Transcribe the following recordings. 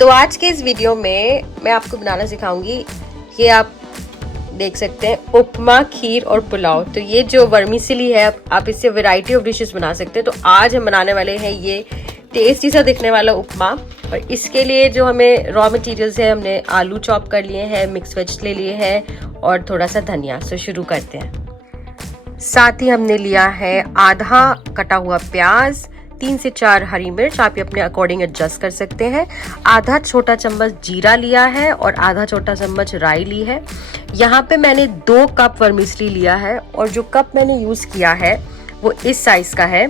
तो आज के इस वीडियो में मैं आपको बनाना सिखाऊंगी। ये आप देख सकते हैं उपमा, खीर और पुलाव। तो ये जो वर्मीसिली है आप इससे वैरायटी ऑफ डिशेस बना सकते हैं। तो आज हम बनाने वाले हैं ये टेस्टी सा दिखने वाला उपमा। और इसके लिए जो हमें रॉ मटेरियल्स है, हमने आलू चॉप कर लिए हैं, मिक्स वेज ले लिए हैं और थोड़ा सा धनिया। तो शुरू करते हैं। साथ ही हमने लिया है आधा कटा हुआ प्याज, 3 से 4 हरी मिर्च, आप ये अपने अकॉर्डिंग एडजस्ट कर सकते हैं। आधा छोटा चम्मच जीरा लिया है और आधा छोटा चम्मच राई ली है। यहाँ पे मैंने 2 कप वर्मिसली लिया है और जो कप मैंने यूज किया है वो इस साइज का है।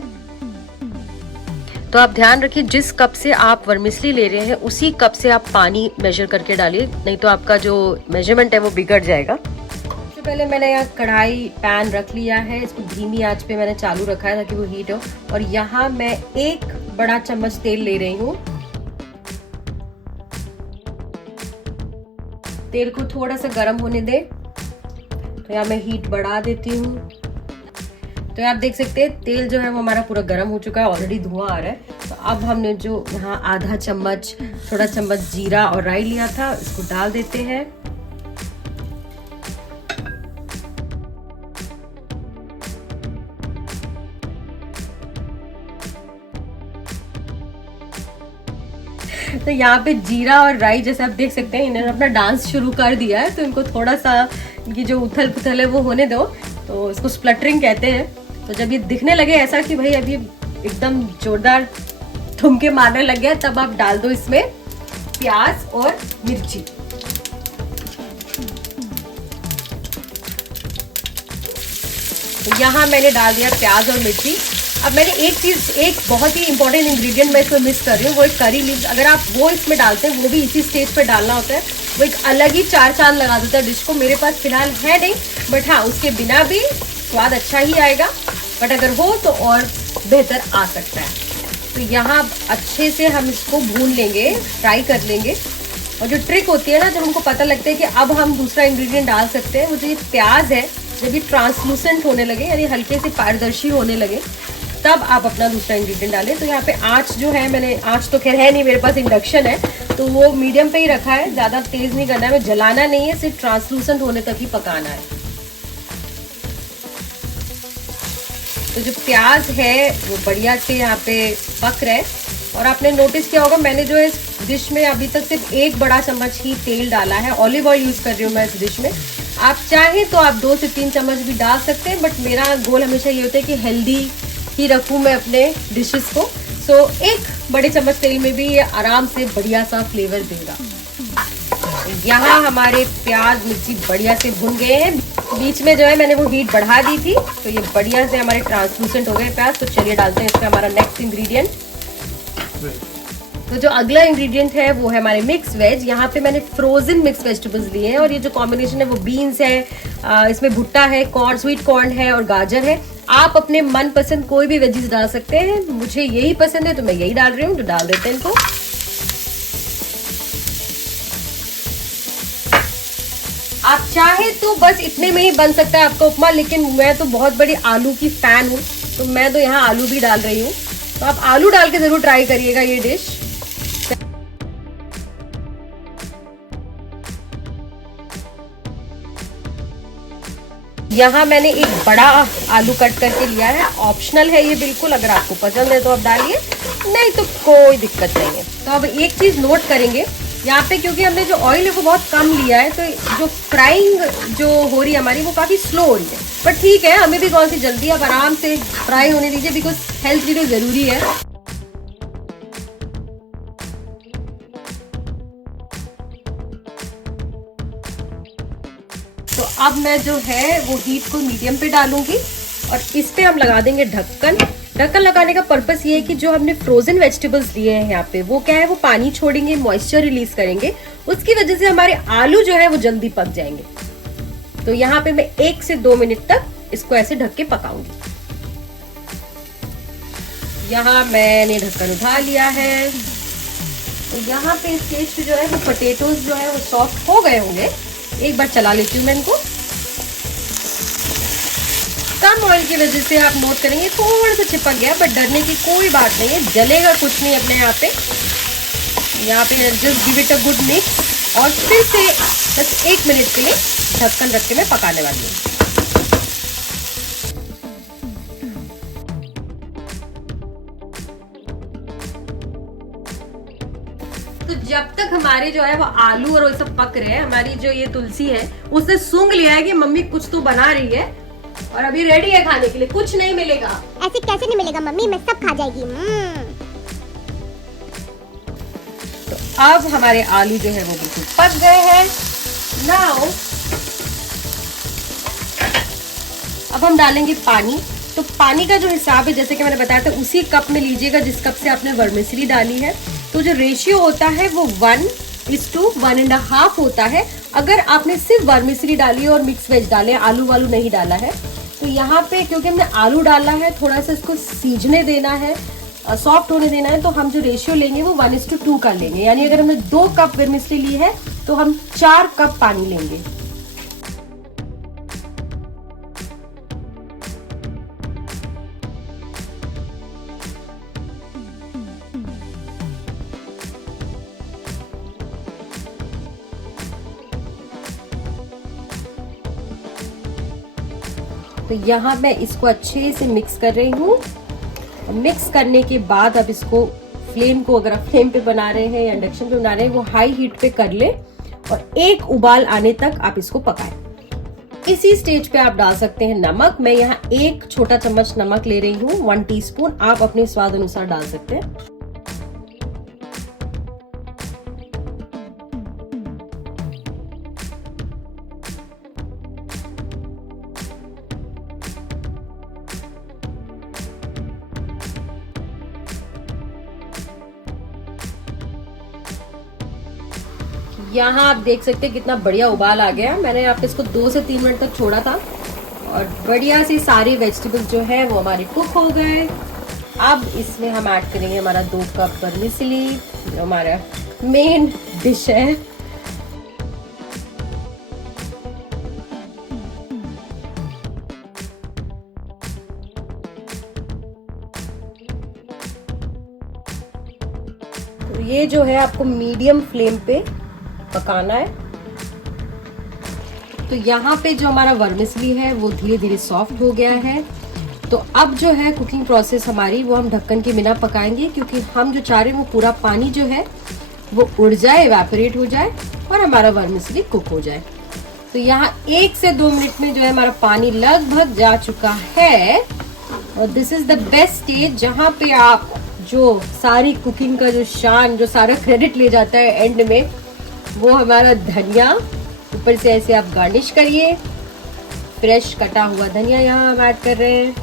तो आप ध्यान रखिए, जिस कप से आप वर्मिसली ले रहे हैं उसी कप से आप पानी मेजर करके डालिए, नहीं तो आपका जो मेजरमेंट है वो बिगड़ जाएगा। सबसे पहले मैंने यहाँ कढ़ाई पैन रख लिया है, इसको धीमी आंच पे मैंने चालू रखा है ताकि वो हीट हो। और यहाँ मैं 1 बड़ा चम्मच तेल ले रही हूँ। तेल को थोड़ा सा गर्म होने दे। तो यहाँ मैं हीट बढ़ा देती हूँ। तो आप देख सकते हैं तेल जो है वो हमारा पूरा गर्म हो चुका है, ऑलरेडी धुआं आ रहा है। तो अब हमने जो यहाँ आधा चम्मच, छोटा चम्मच जीरा और राई लिया था, इसको डाल देते हैं। तो यहाँ पे जीरा और राई जैसे आप देख सकते हैं इन्होंने अपना डांस शुरू कर दिया है। तो इनको थोड़ा सा इनकी जो उथल पुथल है वो होने दो। तो इसको स्प्लटरिंग कहते हैं। तो जब ये दिखने लगे ऐसा कि भाई अभी एकदम जोरदार ठुमके मारने लग गया, तब आप डाल दो इसमें प्याज और मिर्ची। तो यहाँ मैंने डाल दिया प्याज और मिर्ची। अब मैंने एक बहुत ही इंपॉर्टेंट इंग्रेडिएंट मैं इसमें मिस कर रही हूँ, वो एक करी लीव्स। अगर आप वो इसमें डालते हैं, वो भी इसी स्टेज पे डालना होता है, वो एक अलग ही 4 चांद लगा देता है डिश को। मेरे पास फिलहाल है नहीं, बट हाँ उसके बिना भी स्वाद अच्छा ही आएगा, बट अगर हो तो और बेहतर आ सकता है। तो यहाँ अच्छे से हम इसको भून लेंगे, फ्राई कर लेंगे। और जो ट्रिक होती है ना, जब हमको पता लगता है कि अब हम दूसरा इंग्रेडिएंट डाल सकते हैं, वो जो ये प्याज है जब ये ट्रांसलूसेंट होने लगे, यानी हल्के से पारदर्शी होने लगे, तब आप अपना दूसरा इंग्रेडिएंट डालें। तो यहाँ पे आँच जो है, मैंने आँच तो खैर है नहीं, मेरे पास इंडक्शन है, तो वो मीडियम पे ही रखा है। ज़्यादा तेज़ नहीं करना है, हमें जलाना नहीं है, सिर्फ ट्रांसलूसेंट होने तक ही पकाना है। तो जो प्याज है वो बढ़िया से यहाँ पे पक रहा है। और आपने नोटिस किया होगा, मैंने जो इस डिश में अभी तक सिर्फ 1 बड़ा चम्मच ही तेल डाला है। ऑलिव ऑयल यूज़ कर रही हूँ मैं इस डिश में। आप चाहें तो आप 2 से 3 चम्मच भी डाल सकते हैं, बट मेरा गोल हमेशा ये होता है कि हेल्दी ही रखूँ मैं अपने डिशेस को। सो 1 बड़े चम्मच तेल में भी ये आराम से बढ़िया सा फ्लेवर देगा। यहाँ हमारे प्याज मिर्ची बढ़िया से भुन गए हैं। बीच में जो है मैंने वो हीट बढ़ा दी थी, तो ये बढ़िया से हमारे ट्रांसलूसेंट हो गए प्याज। तो चलिए डालते हैं इसमें हमारा नेक्स्ट इंग्रेडिएंट। तो जो अगला इंग्रेडिएंट है वो है हमारे मिक्स वेज। यहाँ पे मैंने फ्रोजन मिक्स वेजिटेबल्स लिए हैं, और ये जो कॉम्बिनेशन है वो बीन्स है, इसमें भुट्टा है, कॉर्न, स्वीट कॉर्न है और गाजर है। आप अपने मनपसंद कोई भी वेजीज डाल सकते हैं। मुझे यही पसंद है तो मैं यही डाल रही हूँ। तो डाल देते हैं इनको। आप चाहे तो बस इतने में ही बन सकता है आपका उपमा, लेकिन मैं तो बहुत बड़ी आलू की फैन हूँ, तो मैं तो यहाँ आलू भी डाल रही हूँ। तो आप आलू डाल के जरूर ट्राई करिएगा ये डिश। यहाँ मैंने एक बड़ा आलू कट करके लिया है, ऑप्शनल है ये बिल्कुल, अगर आपको पसंद है तो आप डालिए, नहीं तो कोई दिक्कत नहीं है। तो अब एक चीज नोट करेंगे यहाँ पे, क्योंकि हमने जो ऑयल है वो बहुत कम लिया है, तो जो फ्राइंग जो हो रही है हमारी वो काफी स्लो हो रही है। पर ठीक है, हमें भी कौन सी जल्दी, अब आराम से फ्राई होने दीजिए, बिकॉज हेल्थ भी तो जरूरी है। तो अब मैं जो है वो हीट को मीडियम पे डालूंगी और इस पे हम लगा देंगे ढक्कन। ढक्कन लगाने का पर्पस ये है कि जो हमने फ्रोजन वेजिटेबल्स लिए हैं यहाँ पे, वो क्या है, वो पानी छोड़ेंगे, मॉइस्चर रिलीज करेंगे, उसकी वजह से हमारे आलू जो है वो जल्दी पक जाएंगे। तो यहाँ पे मैं 1 से 2 मिनट तक इसको ऐसे ढक के पकाऊंगी। यहाँ मैंने ढक्कन उठा लिया है। तो यहाँ पे इस स्टेज पे जो है वो पोटैटोज जो है वो सॉफ्ट हो गए होंगे। एक बार चला लेती हूँ मैं इनको। कम ऑयल की वजह से आप नोट करेंगे थोड़ा सा चिपक गया, बट डरने की कोई बात नहीं है, जलेगा कुछ नहीं अपने यहाँ पे। यहाँ पे just give it a good mix और फिर से बस 1 मिनट के लिए ढक्कन रख के मैं पकाने वाली हूँ। तो जब तक हमारे जो है वो आलू और वो सब पक रहे हैं, हमारी जो ये तुलसी है उसने सूंघ लिया है कि मम्मी कुछ तो बना रही है और अभी रेडी है खाने के लिए। कुछ नहीं मिलेगा। ऐसे कैसे नहीं मिलेगा मम्मी, मैं सब खा जाएगी। तो अब हमारे आलू जो है वो बिल्कुल पक गए हैं। नाउ अब हम डालेंगे पानी। तो पानी का जो हिसाब है जैसे कि मैंने बताया था उसी कप में लीजिएगा जिस कप से आपने वर्मिसेली डाली है। तो जो रेशियो होता है वो 1:1.5 होता है। अगर आपने सिर्फ वर्मिसेली डाली है और मिक्स वेज डाले, आलू वालू नहीं डाला है, तो यहाँ पे क्योंकि हमने आलू डाला है थोड़ा सा इसको सीझने देना है, सॉफ्ट होने देना है, तो हम जो रेशियो लेंगे वो 1:2 का लेंगे। यानी अगर हमने 2 कप वर्मिसेली ली है तो हम 4 कप पानी लेंगे। तो यहाँ मैं इसको अच्छे से मिक्स कर रही हूँ। मिक्स करने के बाद अब इसको फ्लेम को, अगर आप फ्लेम पे बना रहे हैं या इंडक्शन पे बना रहे हैं, वो हाई हीट पे कर ले और 1 उबाल आने तक आप इसको पकाएं। इसी स्टेज पे आप डाल सकते हैं नमक। मैं यहाँ 1 छोटा चम्मच नमक ले रही हूँ, 1 टीस्पून। आप अपने स्वाद अनुसार डाल सकते हैं। यहाँ आप देख सकते हैं कितना बढ़िया उबाल आ गया। मैंने यहाँ पे इसको 2 से 3 मिनट तक छोड़ा था और बढ़िया सी सारी वेजिटेबल्स जो है वो हमारे कुक हो गए। अब इसमें हम ऐड करेंगे हमारा 2 कप वर्मिसेली, जो हमारा मेन डिश है। तो ये जो है आपको मीडियम फ्लेम पे पकाना है। तो यहाँ पे जो हमारा वर्मिसेली है वो धीरे धीरे सॉफ्ट हो गया है। तो अब जो है कुकिंग प्रोसेस हमारी वो हम ढक्कन के बिना पकाएंगे, क्योंकि हम जो चाह रहे हैं वो पूरा पानी जो है वो उड़ जाए, इवेपोरेट हो जाए और हमारा वर्मिसेली कुक हो जाए। तो यहाँ 1 से 2 मिनट में जो है हमारा पानी लगभग जा चुका है और this is the best stage जहाँ पे आप जो सारी कुकिंग का जो शान, जो सारा क्रेडिट ले जाता है एंड में, वो हमारा धनिया ऊपर से ऐसे आप गार्निश करिए। फ्रेश कटा हुआ धनिया यहाँ हम ऐड कर रहे हैं।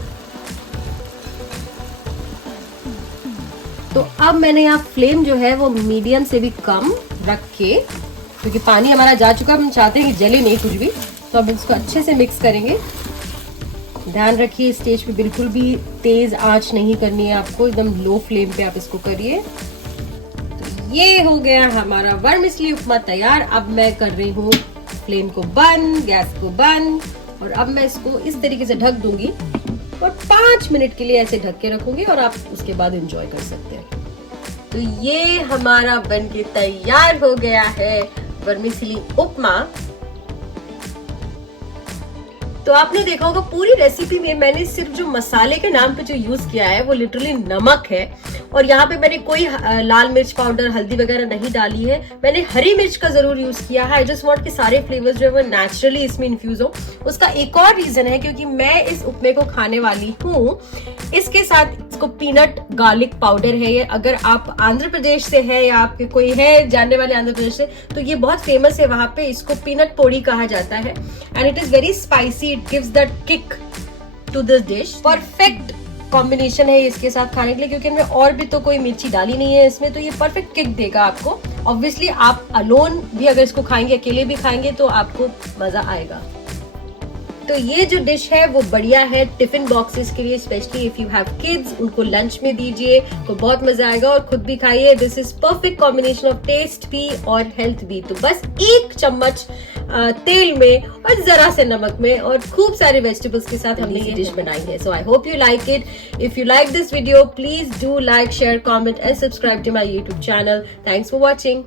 तो अब मैंने यहाँ फ्लेम जो है वो मीडियम से भी कम रख के, क्योंकि पानी हमारा जा चुका है, हम चाहते हैं कि जले नहीं कुछ भी, तो अब इसको अच्छे से मिक्स करेंगे। ध्यान रखिए स्टेज पे बिल्कुल भी तेज आंच नहीं करनी है आपको, एकदम लो फ्लेम पे आप इसको करिए। ये हो गया हमारा वर्मिसेली उपमा तैयार। अब मैं कर रही हूँ फ्लेम को बंद, गैस को बंद, और अब मैं इसको इस तरीके से ढक दूंगी और 5 मिनट के लिए ऐसे ढक के रखूंगी और आप उसके बाद एंजॉय कर सकते हैं। तो ये हमारा बनके तैयार हो गया है वर्मिसेली उपमा। तो आपने देखा होगा पूरी रेसिपी में मैंने सिर्फ जो मसाले के नाम पे जो यूज किया है वो लिटरली नमक है, और यहाँ पे मैंने कोई लाल मिर्च पाउडर, हल्दी वगैरह नहीं डाली है। मैंने हरी मिर्च का जरूर यूज किया है। आई जस्ट वांट कि सारे फ्लेवर्स जो है वो नेचुरली इसमें इन्फ्यूज हो। उसका एक और रीजन है क्योंकि मैं इस उपमे को खाने वाली हूँ, इसके साथ इसको पीनट गार्लिक पाउडर है। ये अगर आप आंध्र प्रदेश से है या आपके कोई है जानने वाले आंध्र प्रदेश से, तो ये बहुत फेमस है वहां पे। इसको पीनट पोड़ी कहा जाता है and it is very spicy. It gives that kick to this dish. Perfect combination है इसके साथ खाने के लिए, क्योंकि हमने और भी तो कोई मिर्ची डाली नहीं है इसमें, तो ये परफेक्ट किक देगा आपको। ऑब्वियसली आप अलोन भी अगर इसको खाएंगे, अकेले भी खाएंगे, तो आपको मजा आएगा। तो ये जो डिश है वो बढ़िया है टिफिन बॉक्सेस के लिए, specially if you have kids, उनको लंच में दीजिए तो बहुत मजा आएगा और खुद भी खाइए। This is perfect combination of taste भी और हेल्थ भी। तो बस 1 चम्मच तेल में और जरा से नमक में और खूब सारे वेजिटेबल्स के साथ हमने ये डिश बनाई है. So I hope you like it. If you like this video, please do like, share, comment and subscribe to my YouTube channel. Thanks for watching.